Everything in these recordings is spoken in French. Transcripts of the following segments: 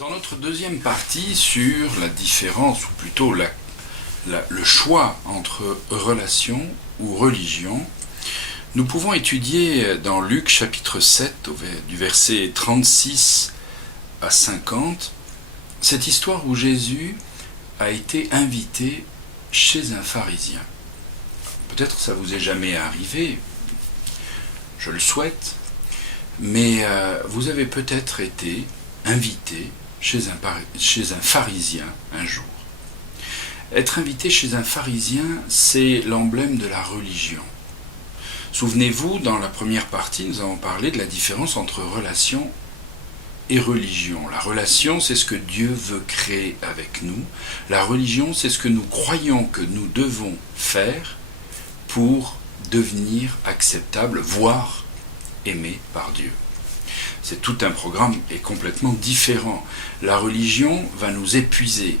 Dans notre deuxième partie sur la différence, ou plutôt le choix entre relation ou religion, nous pouvons étudier dans Luc chapitre 7, du verset 36 à 50, cette histoire où Jésus a été invité chez un pharisien. Peut-être ça vous est jamais arrivé, je le souhaite, mais vous avez peut-être été invité chez un pharisien un jour. Être invité chez un pharisien, c'est l'emblème de la religion. Souvenez-vous, dans la première partie, nous avons parlé de la différence entre relation et religion. La relation, c'est ce que Dieu veut créer avec nous. La religion, c'est ce que nous croyons que nous devons faire pour devenir acceptable, voire aimé par Dieu. C'est tout un programme et complètement différent. La religion va nous épuiser.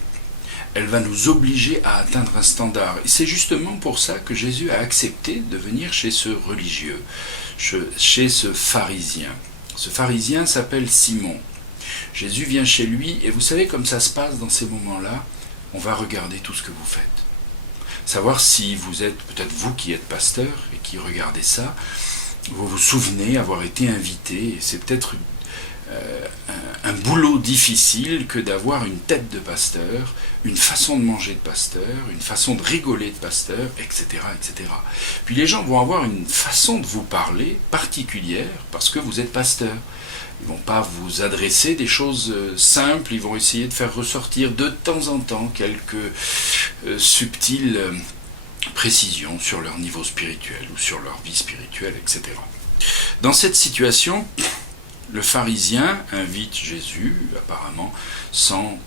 Elle va nous obliger à atteindre un standard. Et c'est justement pour ça que Jésus a accepté de venir chez ce religieux, chez ce pharisien. Ce pharisien s'appelle Simon. Jésus vient chez lui et vous savez comme ça se passe dans ces moments-là, on va regarder tout ce que vous faites. Savoir si vous êtes, peut-être vous qui êtes pasteur et qui regardez ça, vous vous souvenez avoir été invité, et c'est peut-être un boulot difficile que d'avoir une tête de pasteur, une façon de manger de pasteur, une façon de rigoler de pasteur, etc., etc. Puis les gens vont avoir une façon de vous parler particulière parce que vous êtes pasteur. Ils ne vont pas vous adresser des choses simples, ils vont essayer de faire ressortir de temps en temps quelques subtiles précisions sur leur niveau spirituel ou sur leur vie spirituelle, etc. Dans cette situation, le pharisien invite Jésus, apparemment sans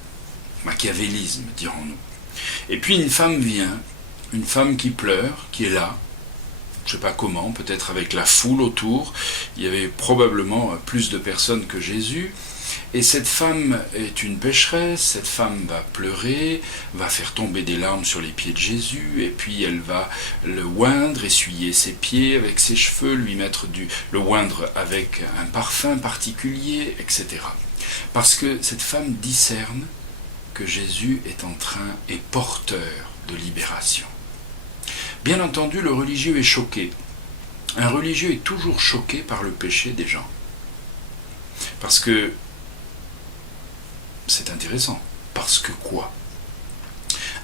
machiavélisme, dirons-nous. Et puis une femme vient, une femme qui pleure, qui est là, je ne sais pas comment, peut-être avec la foule autour, il y avait probablement plus de personnes que Jésus, et cette femme est une pécheresse, cette femme va pleurer, va faire tomber des larmes sur les pieds de Jésus, et puis elle va le oindre, essuyer ses pieds avec ses cheveux, le oindre avec un parfum particulier, etc. Parce que cette femme discerne que Jésus est porteur de libération. Bien entendu, le religieux est choqué. Un religieux est toujours choqué par le péché des gens. Parce que c'est intéressant. Parce que quoi?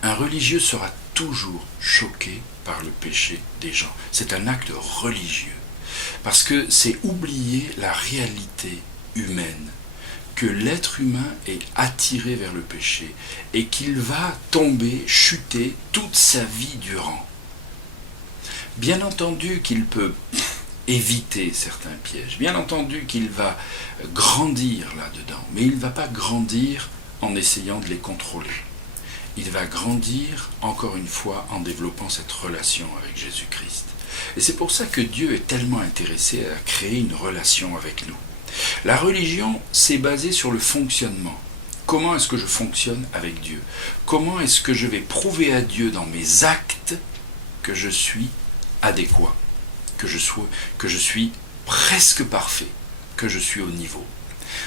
Un religieux sera toujours choqué par le péché des gens. C'est un acte religieux. Parce que c'est oublier la réalité humaine. Que l'être humain est attiré vers le péché et qu'il va tomber, chuter toute sa vie durant. Bien entendu qu'il peut éviter certains pièges, bien entendu qu'il va grandir là-dedans, mais il ne va pas grandir en essayant de les contrôler. Il va grandir, encore une fois, en développant cette relation avec Jésus-Christ. Et c'est pour ça que Dieu est tellement intéressé à créer une relation avec nous. La religion, c'est basé sur le fonctionnement. Comment est-ce que je fonctionne avec Dieu? Comment est-ce que je vais prouver à Dieu dans mes actes que je suis adéquat, que je suis presque parfait, que je suis au niveau.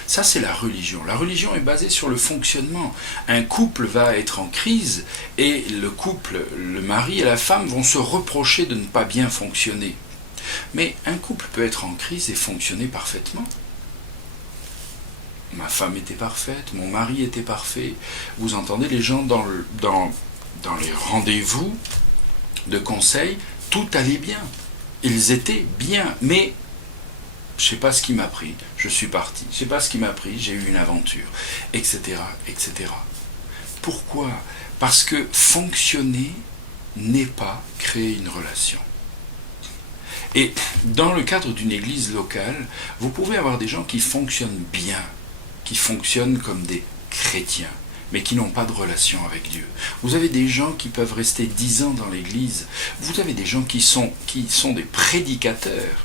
Ça, c'est la religion. La religion est basée sur le fonctionnement. Un couple va être en crise et le mari et la femme vont se reprocher de ne pas bien fonctionner. Mais un couple peut être en crise et fonctionner parfaitement. Ma femme était parfaite, mon mari était parfait. Vous entendez les gens dans les rendez-vous de conseil, tout allait bien. Ils étaient bien, mais je ne sais pas ce qui m'a pris, je suis parti. Je ne sais pas ce qui m'a pris, j'ai eu une aventure, etc., etc. Pourquoi? Parce que fonctionner n'est pas créer une relation. Et dans le cadre d'une église locale, vous pouvez avoir des gens qui fonctionnent bien, qui fonctionnent comme des chrétiens, mais qui n'ont pas de relation avec Dieu. Vous avez des gens qui peuvent rester 10 ans dans l'église. Vous avez des gens qui sont des prédicateurs,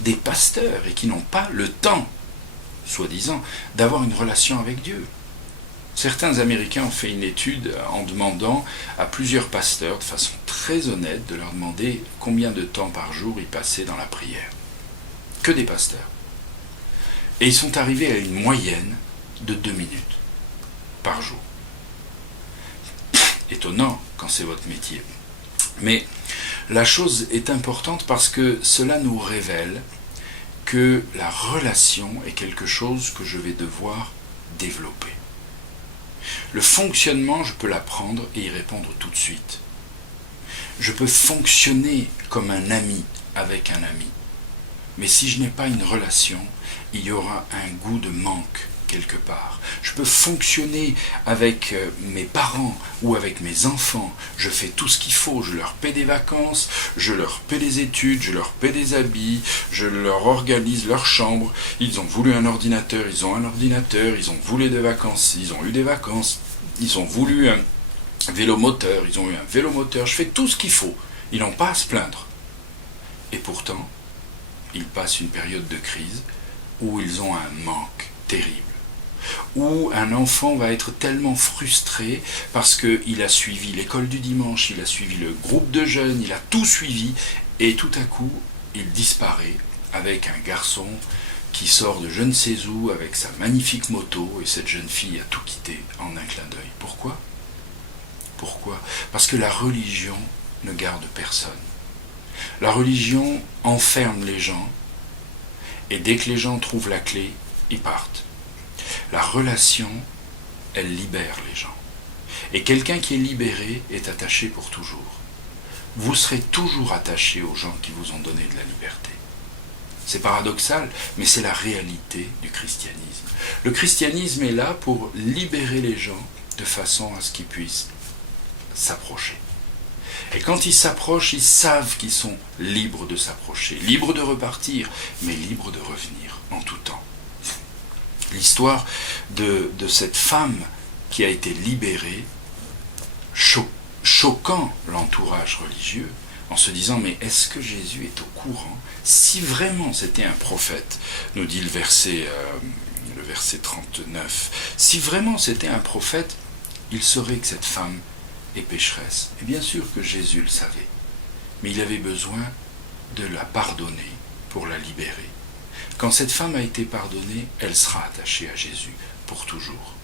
des pasteurs, et qui n'ont pas le temps, soi-disant, d'avoir une relation avec Dieu. Certains Américains ont fait une étude en demandant à plusieurs pasteurs, de façon très honnête, de leur demander combien de temps par jour ils passaient dans la prière. Que des pasteurs. Et ils sont arrivés à une moyenne de 2 minutes. par jour. Étonnant quand c'est votre métier. Mais la chose est importante parce que cela nous révèle que la relation est quelque chose que je vais devoir développer. Le fonctionnement, je peux l'apprendre et y répondre tout de suite. Je peux fonctionner comme un ami avec un ami. Mais si je n'ai pas une relation, il y aura un goût de manque quelque part. Je peux fonctionner avec mes parents ou avec mes enfants. Je fais tout ce qu'il faut. Je leur paie des vacances, je leur paie des études, je leur paie des habits, je leur organise leur chambre. Ils ont voulu un ordinateur, ils ont un ordinateur. Ils ont voulu des vacances, ils ont eu des vacances. Ils ont voulu un vélomoteur, ils ont eu un vélomoteur. Je fais tout ce qu'il faut. Ils n'ont pas à se plaindre. Et pourtant, ils passent une période de crise où ils ont un manque terrible. Où un enfant va être tellement frustré parce qu'il a suivi l'école du dimanche, il a suivi le groupe de jeunes, il a tout suivi, et tout à coup, il disparaît avec un garçon qui sort de je ne sais où avec sa magnifique moto, et cette jeune fille a tout quitté en un clin d'œil. Pourquoi ? Pourquoi ? Parce que la religion ne garde personne. La religion enferme les gens, et dès que les gens trouvent la clé, ils partent. La relation, elle libère les gens. Et quelqu'un qui est libéré est attaché pour toujours. Vous serez toujours attaché aux gens qui vous ont donné de la liberté. C'est paradoxal, mais c'est la réalité du christianisme. Le christianisme est là pour libérer les gens de façon à ce qu'ils puissent s'approcher. Et quand ils s'approchent, ils savent qu'ils sont libres de s'approcher, libres de repartir, mais libres de revenir en tout temps. L'histoire de cette femme qui a été libérée, choquant l'entourage religieux, en se disant, mais est-ce que Jésus est au courant? Si vraiment c'était un prophète, nous dit le verset 39, si vraiment c'était un prophète, il saurait que cette femme est pécheresse. Et bien sûr que Jésus le savait, mais il avait besoin de la pardonner pour la libérer. Quand cette femme a été pardonnée, elle sera attachée à Jésus pour toujours.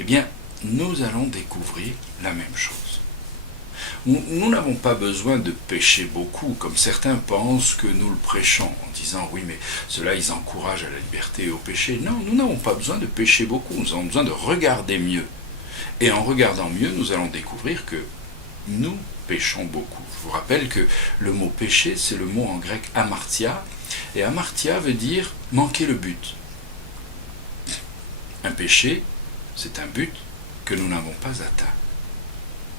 Eh bien, nous allons découvrir la même chose. Nous n'avons pas besoin de pécher beaucoup, comme certains pensent que nous le prêchons, en disant, oui, mais ceux-là, ils encouragent à la liberté et au péché. Non, nous n'avons pas besoin de pécher beaucoup, nous avons besoin de regarder mieux. Et en regardant mieux, nous allons découvrir que nous péchons beaucoup. Je vous rappelle que le mot péché, c'est le mot en grec amartia, et amartia veut dire manquer le but. Un péché, c'est un but que nous n'avons pas atteint.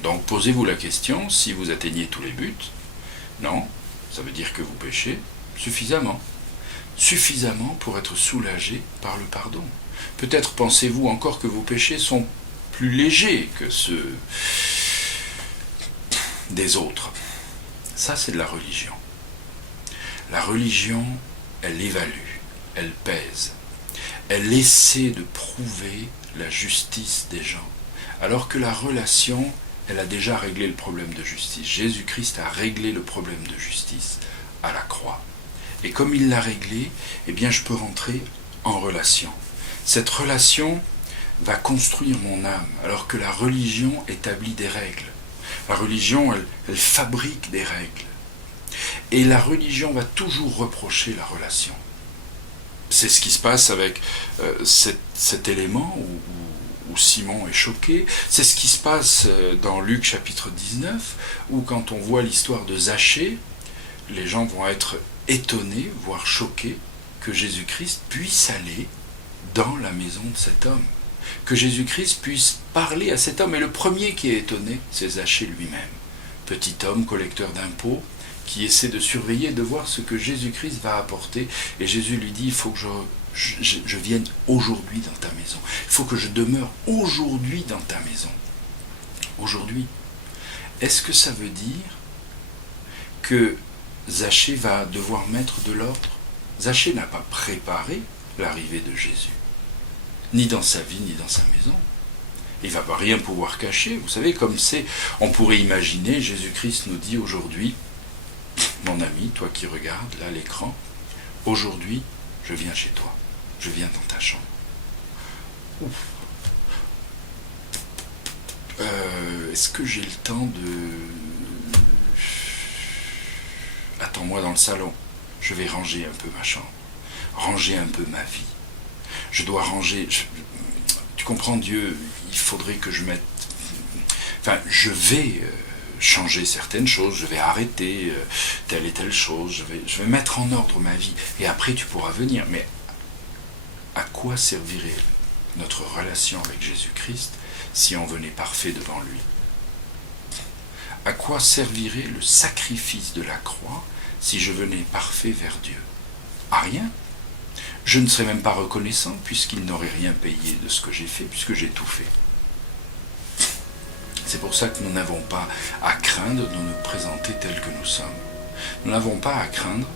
Donc posez-vous la question, si vous atteignez tous les buts, non, ça veut dire que vous péchez suffisamment. Suffisamment pour être soulagé par le pardon. Peut-être pensez-vous encore que vos péchés sont plus légers que ceux des autres. Ça, c'est de la religion. La religion, elle évalue, elle pèse, elle essaie de prouver la justice des gens, alors que la relation, elle a déjà réglé le problème de justice. Jésus-Christ a réglé le problème de justice à la croix. Et comme il l'a réglé, eh bien je peux rentrer en relation. Cette relation va construire mon âme, alors que la religion établit des règles. La religion, elle fabrique des règles. Et la religion va toujours reprocher la relation. C'est ce qui se passe avec cet élément où Simon est choqué. C'est ce qui se passe dans Luc chapitre 19, où quand on voit l'histoire de Zachée, les gens vont être étonnés, voire choqués, que Jésus-Christ puisse aller dans la maison de cet homme. Que Jésus-Christ puisse parler à cet homme. Et le premier qui est étonné, c'est Zachée lui-même. Petit homme, collecteur d'impôts, qui essaie de surveiller, de voir ce que Jésus-Christ va apporter. Et Jésus lui dit, il faut que je vienne aujourd'hui dans ta maison. Il faut que je demeure aujourd'hui dans ta maison. Aujourd'hui. Est-ce que ça veut dire que Zachée va devoir mettre de l'ordre? Zachée n'a pas préparé l'arrivée de Jésus. Ni dans sa vie, ni dans sa maison. Il ne va pas rien pouvoir cacher. Vous savez, comme c'est, on pourrait imaginer, Jésus-Christ nous dit aujourd'hui, mon ami, toi qui regardes là l'écran, aujourd'hui, je viens chez toi. Je viens dans ta chambre. Ouf. Est-ce que j'ai le temps de... Attends-moi dans le salon. Je vais ranger un peu ma chambre. Ranger un peu ma vie. Je dois ranger... Tu comprends, Dieu, il faudrait que je mette... Enfin, je vais changer certaines choses, je vais arrêter telle et telle chose, je vais mettre en ordre ma vie. Et après, tu pourras venir. Mais à quoi servirait notre relation avec Jésus-Christ si on venait parfait devant lui? À quoi servirait le sacrifice de la croix si je venais parfait vers Dieu? À rien. Je ne serais même pas reconnaissant puisqu'il n'aurait rien payé de ce que j'ai fait, puisque j'ai tout fait. C'est pour ça que nous n'avons pas à craindre de nous présenter tels que nous sommes. Nous n'avons pas à craindre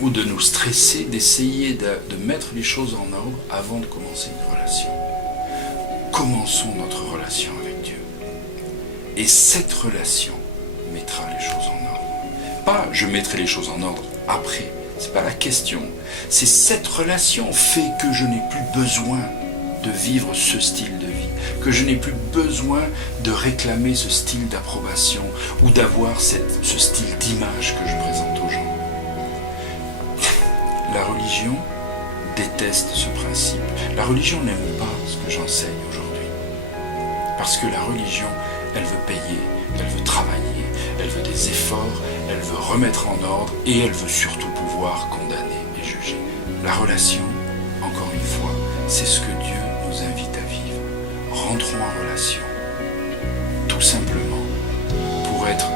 ou de nous stresser, d'essayer de mettre les choses en ordre avant de commencer une relation. Commençons notre relation avec Dieu. Et cette relation mettra les choses en ordre. Pas je mettrai les choses en ordre après, c'est pas la question. C'est cette relation fait que je n'ai plus besoin de vivre ce style de vie, que je n'ai plus besoin de réclamer ce style d'approbation ou d'avoir ce style d'image que je présente aux gens. La religion déteste ce principe. La religion n'aime pas ce que j'enseigne aujourd'hui. Parce que la religion, elle veut payer, elle veut travailler, elle veut des efforts, elle veut remettre en ordre et elle veut surtout pouvoir condamner et juger. La relation, encore une fois, c'est ce que Dieu nous invite à vivre. Rentrons en relation, tout simplement, pour être